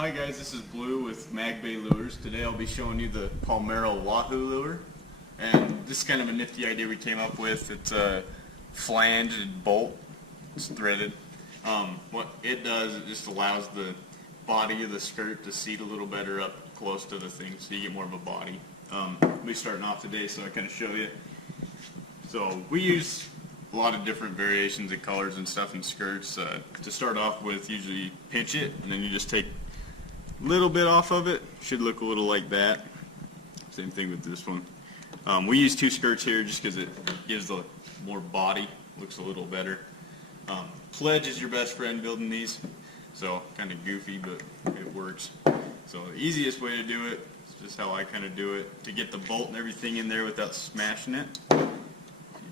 Hi guys, this is Blue with MagBay Lures. Today I'll be showing you the Plomero Wahoo Lure. And this is kind of a nifty idea we came up with. It's a flanged bolt. It's threaded. What it does, it just allows the body of the skirt to seat a little better up close to the thing so you get more of a body. We'll be starting off today so I kind of show you. So we use a lot of different variations of colors and stuff in skirts. To start off with, usually pinch it and then you just take a little bit off of it. Should look a little like that. Same thing with this one. We use two skirts here just because it gives the more body, looks a little better. Pledge is your best friend building these, so kind of goofy, but it works. So the easiest way to do it is just how I kind of do it. To get the bolt and everything in there without smashing it, you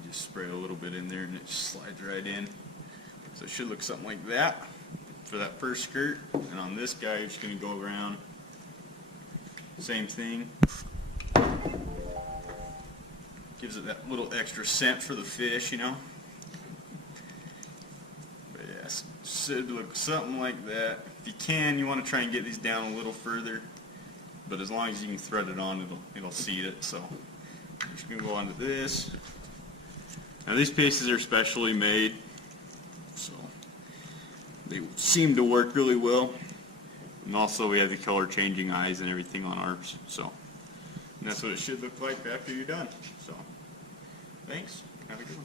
just spray a little bit in there and it just slides right in. So it should look something like that for that first skirt. And on this guy, you're just going to go around, same thing. Gives it that little extra scent for the fish, you know. But yes, should look something like that. If you can, you want to try and get these down a little further. But as long as you can thread it on, it'll seat it. So I'm just going to go on to this. Now these pieces are specially made, so they seem to work really well. And also we have the color changing eyes and everything on ours. So and that's what it should look like after you're done. So thanks. Have a good one.